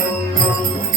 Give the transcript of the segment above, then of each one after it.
Música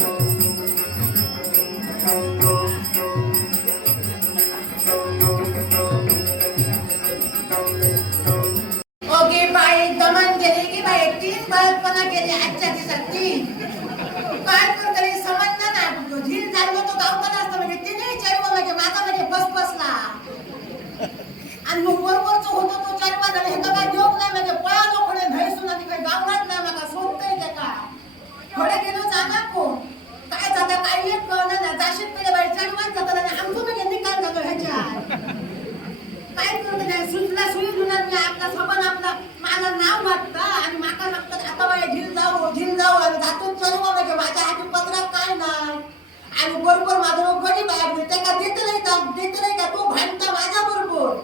बरोबर माझं गडी बाहेर ते का देत नाही का देत नाही का तो भांडता माझ्या बरोबर.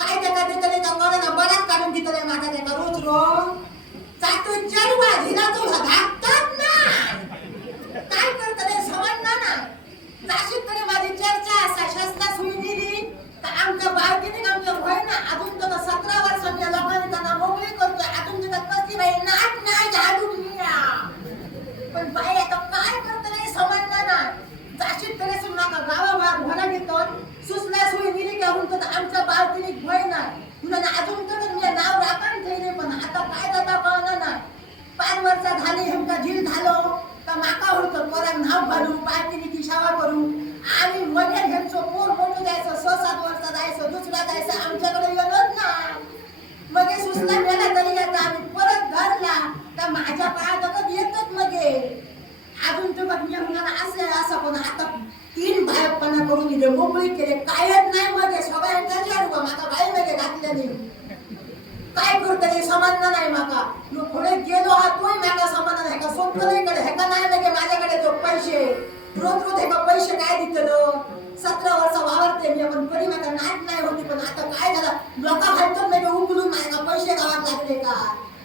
काय त्याका देत नाही का मला ना बराच काढून देत नाही माझा त्याका रोज रोज. जातो माझी ना तो धाकतात ना काय करत रे समजणार ना नाशिककडे माझी चर्चा असा शस्ता सुई दिली तर आमच्या बाळकीने आमच्या होय ना अजून तर सतरा वर्षांच्या लोकांनी त्यांना मोकळी करतोय अजून तिथं कसली बाई नाट नाही झाडून घ्या पण बाई आता काय करत रे समजणार ना जाशीत तरी माका नका गावाबाहेर भरा घेतो सुसल्या सुई दिली का म्हणतो आमचा बाळ तिने भय नाही. तुला अजून तर मी नाव राखण ठेवले पण आता काय जाता कळणार नाही. पाच वर्षा झाली हेमका झील झालो. तर माका होतो? मला नाव घालू पायकिनी दिशावा करू. आणि मध्ये ह्यांचं पोर मोठं द्यायचं स सात वर्षाचा जायचं दुसरा जायचं आमच्याकडे येणंच ना मग हे सुचला गेला तरी आता आम्ही परत धरला तर माझ्या पायात येतच मगे अजून तर बघ यमुनाला असे असं पण आता तीन बायपणा करून दिले मोकळी केले कायच नाही मध्ये सगळ्यांच्या जाडू माझा बाई मध्ये घातल्याने काय करतले समजलं नाही माका मी पुढे गेलो हा तोही माका समजलं नाही का सोपलं नाही कडे हेका नाही लगे माझ्याकडे जो पैसे रोज रोज हेका पैसे काय दितलो सतरा वर्ष वावरते मी पण कधी माका नाट नाही होती पण आता काय झालं लोका घालतो नाही उकलून नाही का पैसे गावात लागले का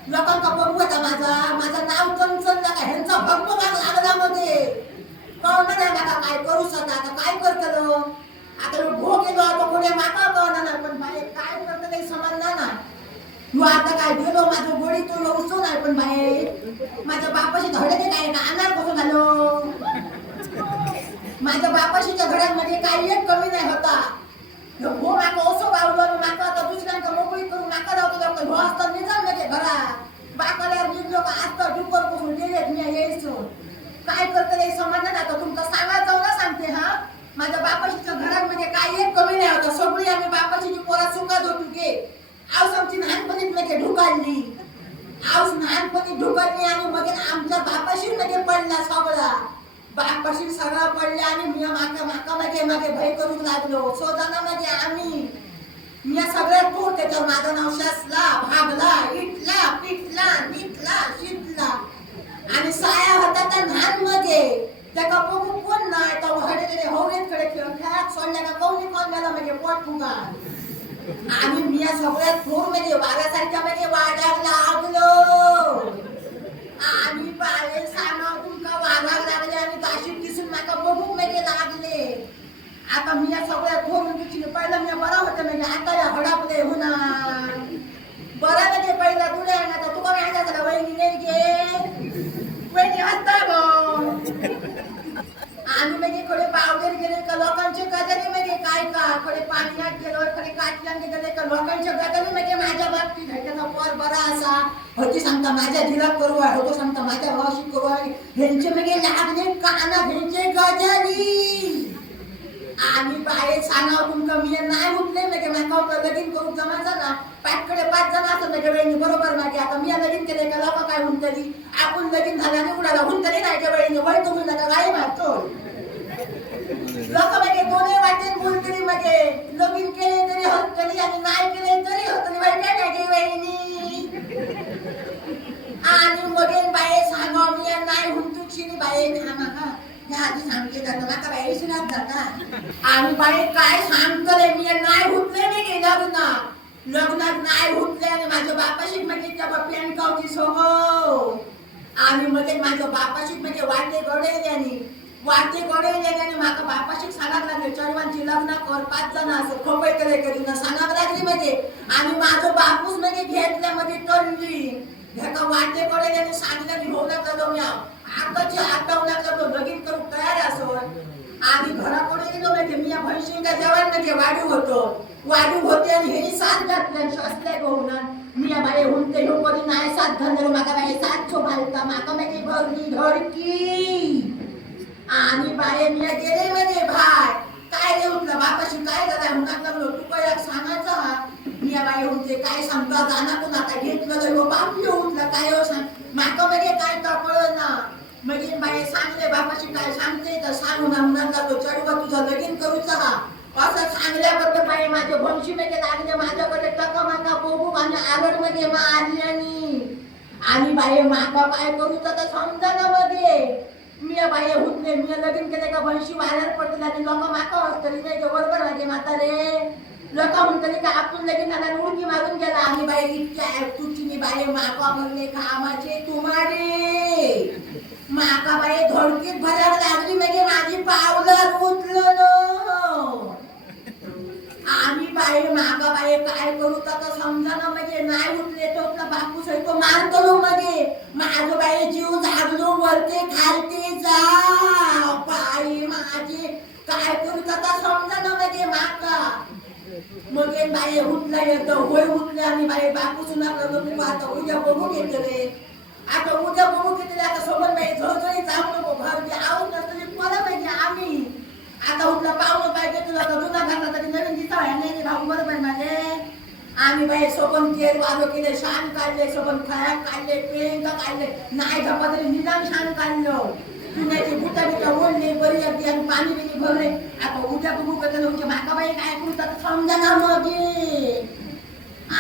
लोकांका बघू का माझा माझं नाव चमचमलं का ह्यांचा भक्तो का लागला मध्ये कळलं नाही माका काय करू शकता आता काय करतलो आता भो गेलो आता पुढे माका कळणार नाही पण बाई काय करतं काही समजलं नाही तू आता काय गेलो माझं गोडी तुला उचून नाही पण बाहेर. माझ्या बापाशी धडके काय ना अनार कसं झालो माझ्या बापाशीच्या घरांमध्ये काही एक कमी नाही होता. हो माका असो बावलं माका आता दुसऱ्यांका मोकळी करून माका जाऊ तर हो असता निजाम नके घरा बाकाल्यावर निघलो का आता डुकर करून गेलेत मी यायचो. काय करतं काही समाधान ना आता तुमचं सांगायचं ना सांगते हा? माझ्या बापाशीच्या घरांमध्ये काही एक कमी नाही होता. सगळी आम्ही बापाशीची पोरा सुखात होतो की आऊस आमची लहानपणी म्हणजे ढुकाळली. आऊस लहानपणी ढुकाळली आणि मग आमच्या बापाशी म्हणजे पडला सगळा. बापाशी सगळा पडला आणि मी माका माका मागे मागे भय करून लागलो. शोधाना म्हणजे आम्ही. मी सगळ्यात तो त्याच्यावर माझं नाव शासला भागला इटला पिटला निटला शिटला. आणि साया होता त्या लहानमध्ये त्याका बघू कोण नाही? तर हडे हवरेकडे खेळ खेळात सोडल्या का? कोणी कोण गेला म्हणजे पोट फुगा आणि मी या सगळ्यात थोर म्हणजे वाघासारख्या म्हणजे वाढायला लागलो आम्ही पाळे सांगा तुमका वाघाक लागले आणि काशीत दिसून माका बघू म्हणजे लागले. आता मी या सगळ्यात थोर म्हणजे पहिलं मी बरा होते म्हणजे आता या हडापले होणार. बरा म्हणजे पहिला तुला आता तुका काय झालं वहिनी नाही घे वहिनी हसता आणि म्हणजे कडे पावडर गेले का लोकांचे गदरी म्हणजे काय का कडे पाण्यात गेलो कडे काटल्यान गेले का लोकांच्या गदरी म्हणजे माझ्या बाबतीत. आहे पोर बरा असा. होती सांगता माझ्या जिला करू आहे होतो सांगता माझ्या भावाशी करू आहे. ह्यांचे म्हणजे लागले काना ह्यांचे गजर आणि बाहेर सांगाव तुमका मी नाही उठले म्हणजे माका होतं लगीन करून जमायचं ना पाठकडे पाच जण असं म्हणजे वेळी बरोबर नाही आता मी लगीन केले का? लोक काय हुंतरी आपण लगीन झाल्याने उडाला हुंतरी नाही त्या वेळी वय तुम्ही नका गाय मारतो लोक म्हणजे दोन्ही वाटेन बोलतरी म्हणजे. लगीन केले तरी होत आणि नाही केले तरी होत बाई काय नाही वहिनी? आणि मगेन बाये सांगा मी नाही म्हणतो बाये थांबा हा. आधी सांगते जातं आता बाई शिरात जाता आणि बाई काय सांगतले मी नाही हुटले नाही गेला होता लग्नात नाही हुटले आणि माझ्या बापाशी म्हणजे त्या पॅन कावची सोहो आणि मध्ये माझ्या बापाशी म्हणजे वाटे गडे आणि वाटे गडे आणि माझ्या बापाशी सांगायला लागले चरवांची लग्न कर पाच जण असं खोपय करे करीन ना लागली म्हणजे आणि माझं बापूस म्हणजे घेतल्यामध्ये टनली ह्याका वाटे गडे त्याने सांगितलं घेऊन कदम या आताची हात लावण्याचा तो लगीन करून तयार असो आणि घराकडे गेलो म्हणजे मी या भैशींका जेवण म्हणजे वाढीव होतो. वाढीव होते आणि हे साथ घातल्या शास्त्रे होणार मी या बाई हुंते ह्यो कधी नाही साथ घालणार माका बाई साथ छो घालता माका मागे भरली धडकी. आणि बाई मी गेले म्हणजे भाय. काय रे उठलं बापाशी काय झालं? हुनाक लागलो तू काय सांगायचं? हा मी या बाई उठते काय सांगता? जाणार कोण आता घेतलं तर ह्यो बाप ह्यो काय हो सांग? माका म्हणजे काय तर ना मग बाई सांगले बाबाशी काय सांगते तर सांगू ना जातो लागलो चढवा तुझं लगीन करूचा हा असं सांगल्याबरोबर बाई माझे भंशी मध्ये लागले माझ्याकडे टका माका बोबू आणि आवडमध्ये मध्ये आली आणि. बाई माका पाय करूचा तर समजा ना मध्ये मी बाई बाई नाही मी लगीन केले का भविष्य बाहेर पडतील आणि लोक माका असतरी नाही बरोबर माझे माता रे. लोक म्हणतली का आपण लगीन आला उडकी मारून गेला? आणि बाई इतक्या तुझी मी बाई माका म्हणले कामाचे तुम्हारे. माका बाई धडकीत भरायला लागली म्हणजे माझी पावलं उचलं आम्ही बाई माका बाई काय करू तर समजा ना म्हणजे नाही उठले तो आपला बापूस तो मारतो म्हणजे. माझं बाई जीव झागलो वरते खालते जा. बाई माझे काय करू तर समजा ना म्हणजे माका. मग बाई उठला येतं होय उठले आणि बाई बापूस सुना करतो तू आता उद्या बघू आता उद्या बघू किती आता सोबत बाई झळझळी जाऊ नको घर जे आऊत नसतली मला पाहिजे आम्ही. आता उठला पाहुणं पाहिजे तुला तर जुना घातला तरी नवीन दिसा नाही भाऊ बरोबर माझे. आम्ही बाई सोबत तेल वाजो केले शान काढले सोबत खळ्या काढले पेंग काढले नाही झपा तरी निदान शान काढलं. पिण्याची बुटा बिटा ओढले बरी अगदी आणि पाणी बिणी भरले. आता उद्या बघू का त्याला उद्या माका बाई काय करू तर समजा ना मग.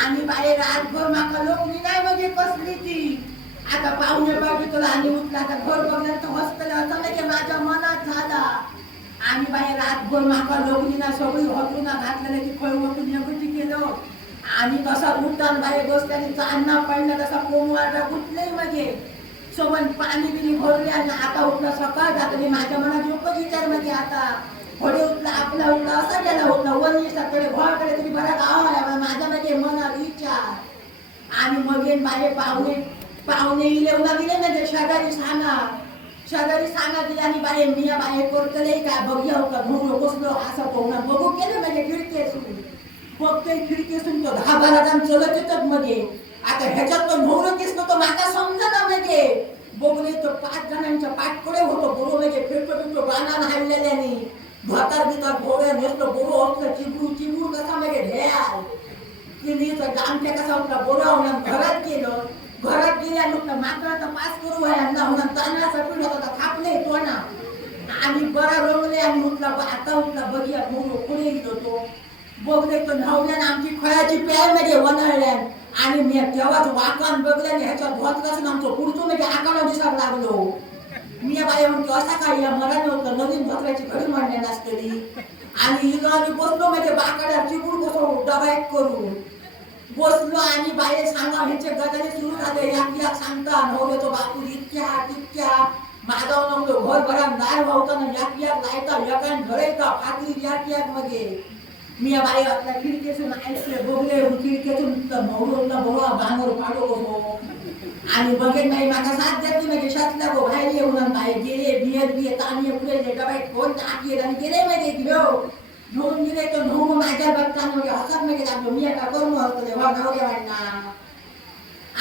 आणि बाई रातभर माका लोक नाही म्हणजे कसली ती. आता पाहुणे बाबी तुला आणि उठला आता घर बघणार तर हॉस्पिटल असं म्हणजे माझ्या मनात झाला. आणि बाहेर रातभर माका लोकनीना सगळी हॉटून घातलेलं की फळ वटून नगटी केलो आणि तसा उठताना बाहेर बसल्याने चांदणा पडला तसा कोमवाडा उठले म्हणजे सोबत पाणी बिनी भरले आणि आता उठला सकाळ जातली माझ्या मनात एकच विचार म्हणजे आता. घोडे उठला आपला उठला असा गेला उठला. वन सकडे घोळकडे तरी बरा गाव आहे माझ्या मध्ये मनात विचार. आणि मग बाहेर पाहुणे पाहुणे इले इलेवला गेले ना शेजारी सांगा शेजारी सांगा गेले आणि बाहेर मी या बाहेर करतले काय बघ्या होता म्हणून बसलो असं पोहणा बघू केलं म्हणजे खिडकी असून. बघतोय खिडकी असून तो दहा बारा जण चलत येतात मध्ये. आता ह्याच्यात तो नवरं दिसतो तो माझा समजा ना म्हणजे. बघले तो पाच जणांच्या पाठकडे होतो बरो म्हणजे फिरतो फिरतो गाणं हाणलेल्याने. भातार बितार भोवड्या नेसलो बोरो होतं चिबू चिबू कसा म्हणजे ढेल किनीचं आमच्या कसा होता बोरा होणार घरात केलं घरात गेल्यानंतर मात्र पास करू व्हायला म्हणून होणार तांदळाचा पीठ होता खाप नाही आणि बरा रंगले आणि उठला आता उठला बघिया मोरो पुढे गेलो तो बघले तो नवल्यान आमची खळ्याची प्यायमध्ये वनळल्यान आणि मी तेव्हाच वाकान बघल्याने ह्याच्या धोतलाच आमचं पुढचं म्हणजे आकाला दिसायला लागलो. मी बाई म्हणतो असा काय या मराठी होतं नवीन धोत्राची घडी मांडण्यात असतली आणि इथं आम्ही बसलो म्हणजे बाकाड्या चिकूड बसलो डबायक करून. बसलो आणि बाई सांगा ह्याचे गजाली सुरू झाले याक याक सांगता नवऱ्याचं बापू इतक्या तितक्या. मागाव नव्हतं घर भरा दार वावताना याक याक लायता यकान घडयता फाटली याक याकमध्ये. मी या बाई आपल्या खिडकीतून ऐकले बघले खिडकीतून नवरोला बोळा बांगर पाडो गो आणि बघेन नाही माझा साथ देत नाही शातला गो बाहेर येऊन बाई गेले बियर बियत ताणी पुढे डबाईत फोन टाकी आणि गेले माहिती घेऊ हो. घेऊन गेले तो नऊ माझ्या बघताना लागलो. मी एका कर्म होतो तेव्हा नवऱ्या वाढणार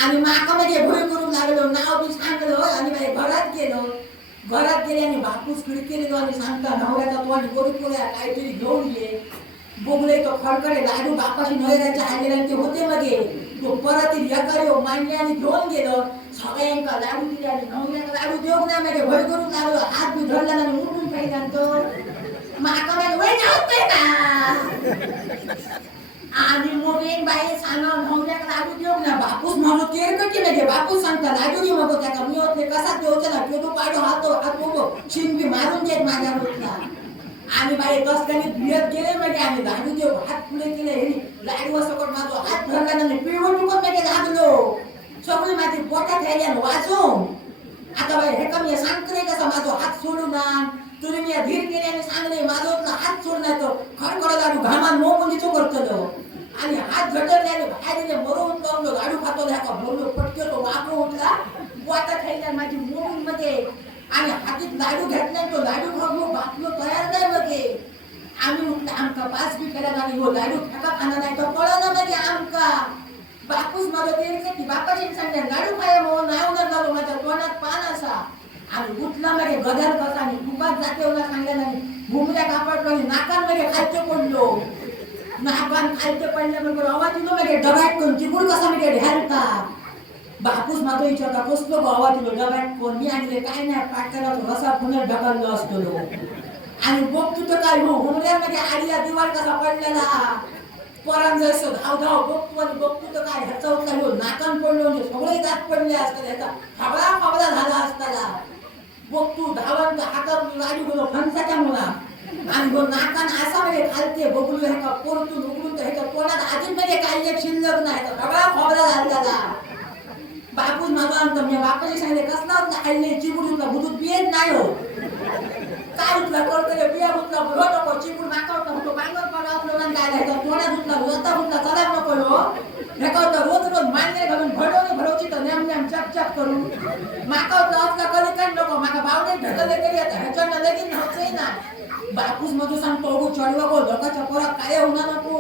आणि माकामध्ये भोय करून लागलो. नाव बी सांगलो आणि बाई घरात गेलो. घरात गेले आणि बापूस खिडकी तो आणि सांगता नवऱ्याचा तोंड करू पुऱ्या काहीतरी घेऊन ये. बोगले तो खडकडे लाडू बापाशी नवऱ्याच्या आणलेला ते होते मध्ये तो परत एकारे मांडले आणि घेऊन गेलो. सगळ्यांका लाडू दिले आणि नवऱ्याला लाडू देऊ ना म्हणजे भय करून लागलो. हात बी धरला आणि उठून पाहिजे तो माका म्हणजे वय नव्हते का? आणि मग एक बाई सांगा नवऱ्याला लागू देऊ ना बापूस म्हणून तेरकटी म्हणजे बापूस सांगता लागू देऊ नको त्याला मी होते कसा देऊ ना? तो पाडू हातो हात होतो शिंपी मारून देत माझ्या रोजला. आणि बाई तसल्याने भियत गेले म्हणजे आणि लागू देऊ हात पुढे केले हे लाडू असं माझो हात धरला नाही पिळवून टुकत म्हणजे लागलो सगळी माझी पोटात राहिली वाचू आता बाई हे कमी सांगतो नाही कसं माझा हात सोडू ना. तुरी मी धीर केले आणि सांगले माझा उठला हात सोडणार तो. खडखड लाडू घामान मोकून तो करतो आणि हात झटरल्याने बाहेर दिले मरून लावलो लाडू खातो ह्याचा बोललो पटके तो वाकून उठला. वाटा खायला माझी मोडून मध्ये आणि हातीत लाडू घेतला तो लाडू खाऊ बापलो तयार नाही मध्ये आम्ही म्हटलं आमका पाच बी केला आणि हो लाडू फेका खाना नाही तो पळला मध्ये आमका. बापूस मला ते की बापाची सांगले लाडू खाया म्हणून नाव न झालो माझ्या तोंडात पान असा. आणि उठला मगे गदर कसा आणि दुपार जाते होला नाही. भूमऱ्या कापडलो नाकांमध्ये खालचे पडलो. नाकान खालचे पडल्याबरोबर आवाज येतो मगे डब्यात कोण चिकूड कसा मगे ढालता बापूस माझा विचारता कसलो गो आवाज येतो? डब्यात कोण? मी आणले काय नाही पाटकाला तो रसा पुन्हा ढकललो असतो आणि बघ तू तर काय हो हुमऱ्यामध्ये आडीला दिवाळ कसा पडलेला. पोरांन जसं धाव धाव बघतो आणि बघतो तर काय ह्याचा काय हो नाकान पडलो म्हणजे सगळे दात पडले असतात ह्याचा फावळा फावळा झाला असताना. बघ तू धावंत हातात लाडू गेलो फणसाच्या मुला आणि गो नाकान असा म्हणजे खालते बघलू ह्याका पोरतून उघडून तर ह्याच्या तोंडात आधी म्हणजे काही एक शिल्लक नाही. तर सगळा खोबरा झाला बापूस माझा आमचा मी बापाने सांगितले कसला खाल्ले चिबूड उठला बुधूत नाही हो. काय उठला करतो बिया उठला भरो नको चिबूड नाका होता होतो बांगर पडा आपलं काय नाही तोंडात उठला रस्ता उठला चला नको हो होता रोज रोज मान्य घालून भडवणे भरवची तर नेम नेम चप चप करून. माका उठला असला कधी काय नको माका बावडे ढकलले तरी आता ह्याच्यानं लगीन होतंय ना. बापूस मधू सांगतो अगो चढवा गो लोकांच्या पोरात काय होणार नको.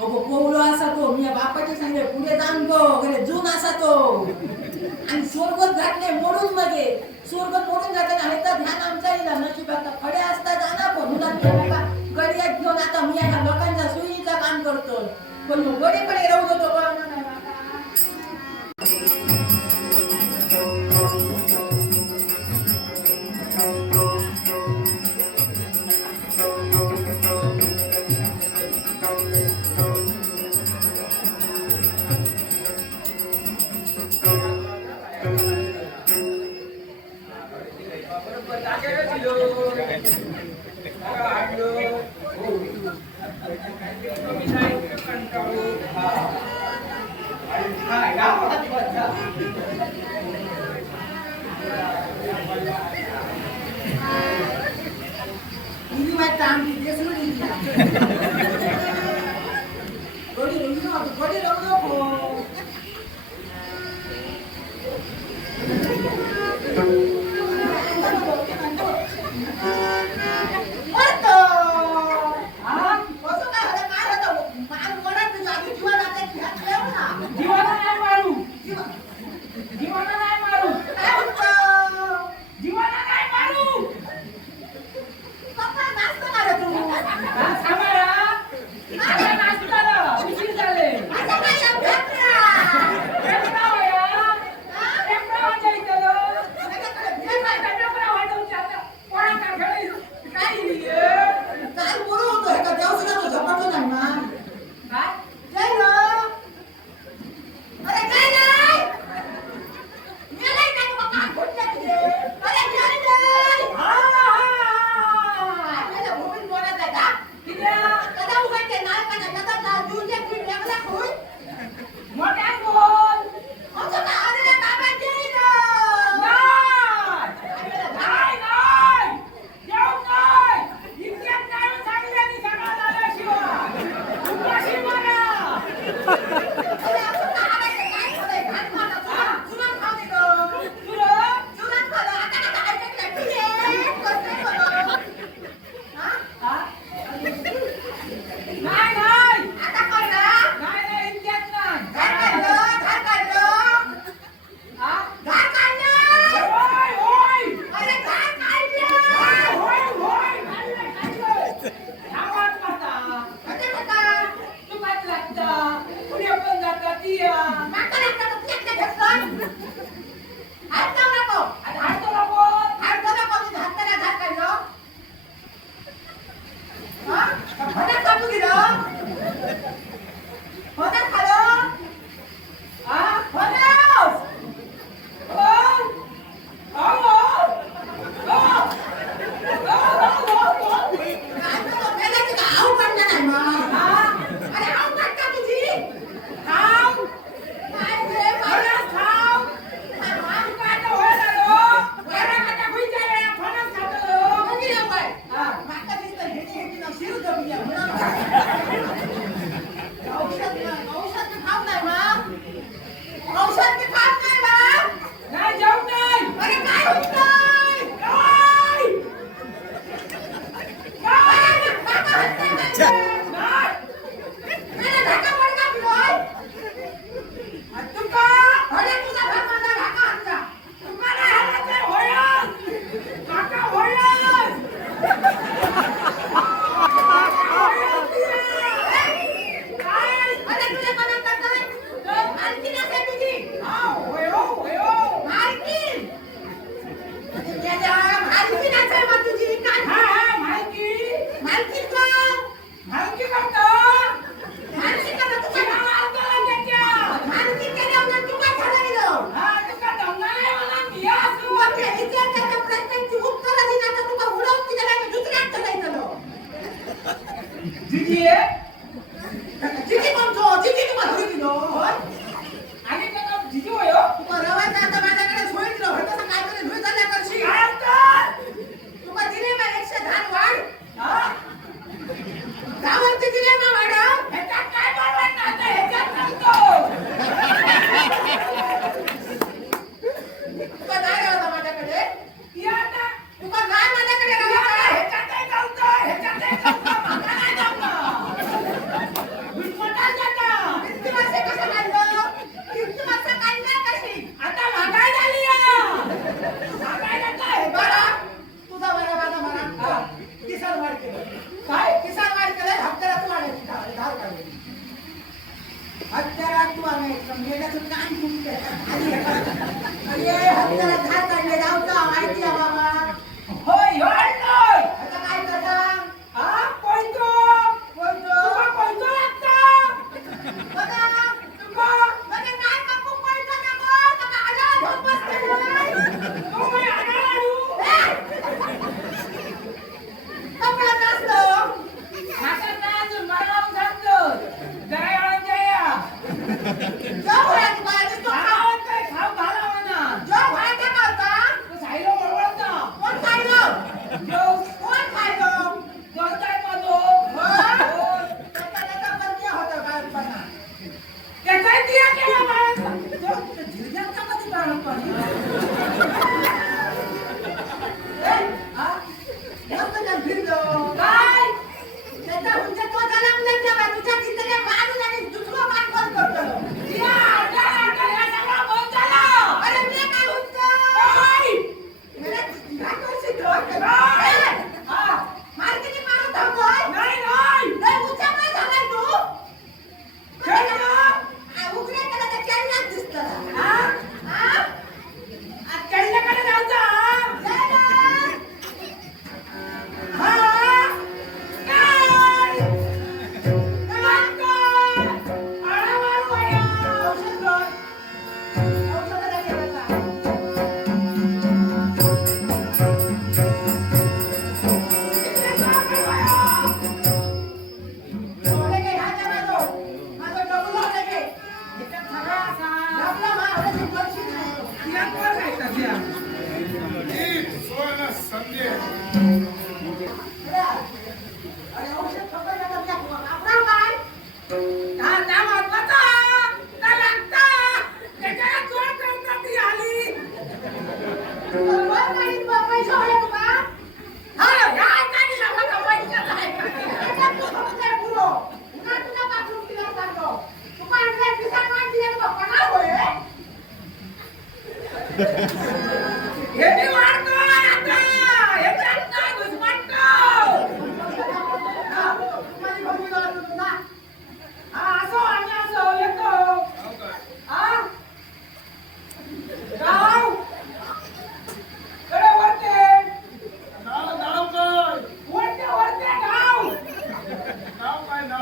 अगो पोवलो असा तो मी बापाचे सांगले पुढे जाण गो वगैरे जून असा तो. आणि स्वर्ग घातले मोडून मध्ये स्वर्ग मोडून जाताना हे तर ध्यान आमच्या येईल नशीब आता खडे असता जाणार पण गडियात घेऊन आता मी ह्या लोकांच्या सुईचा काम करतो पण मग गडीकडे राहू देतो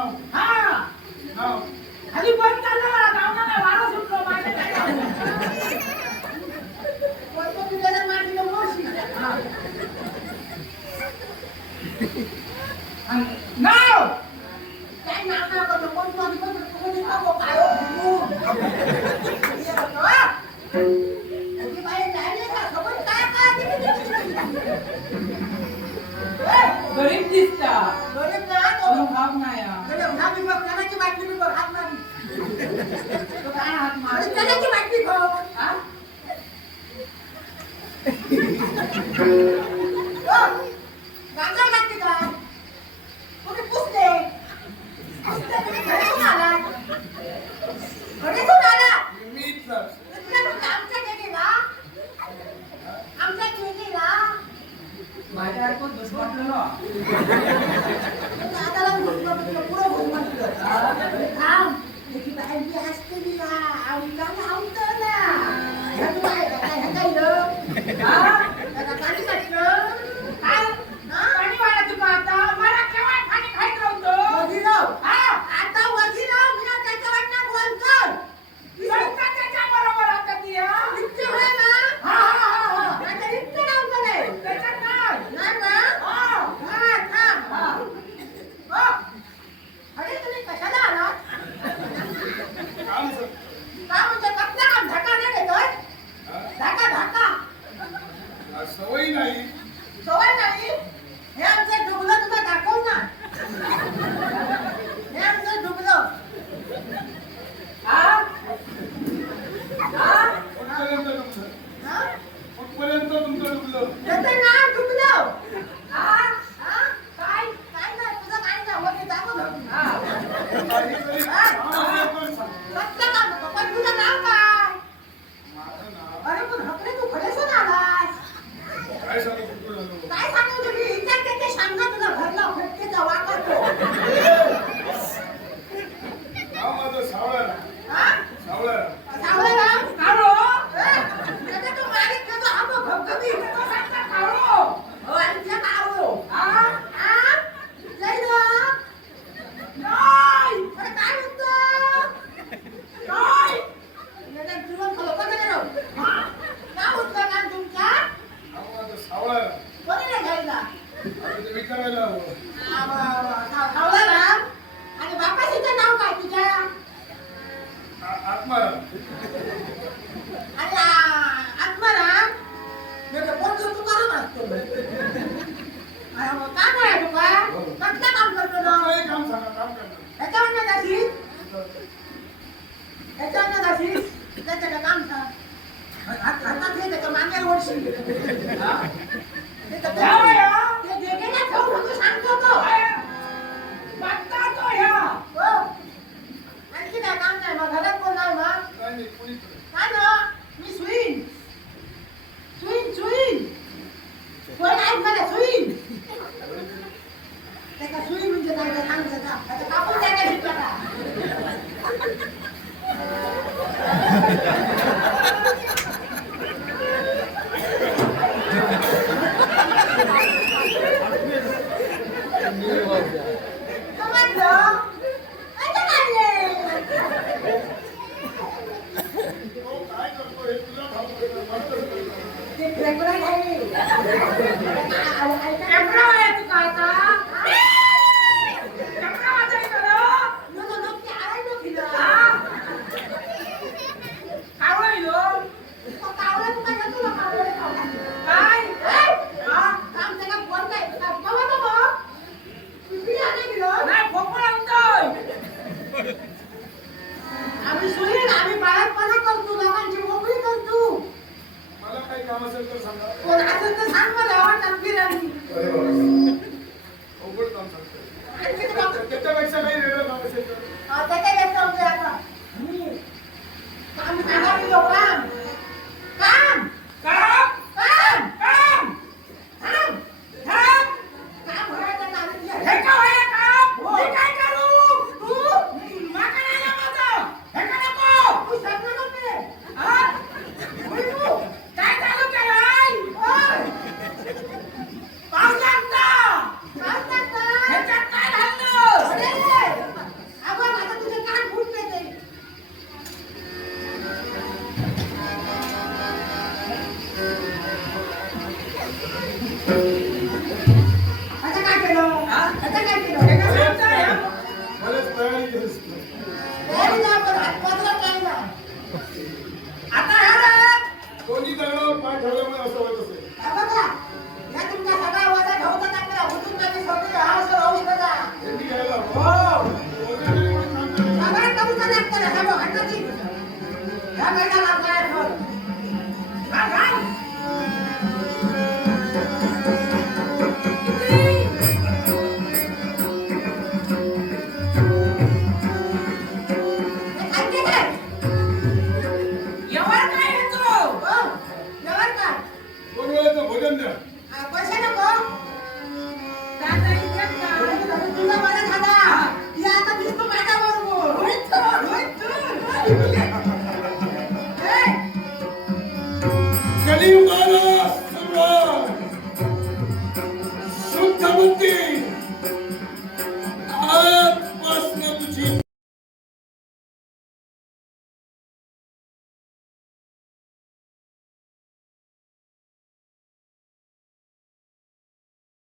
हा. खाली बंद झालं.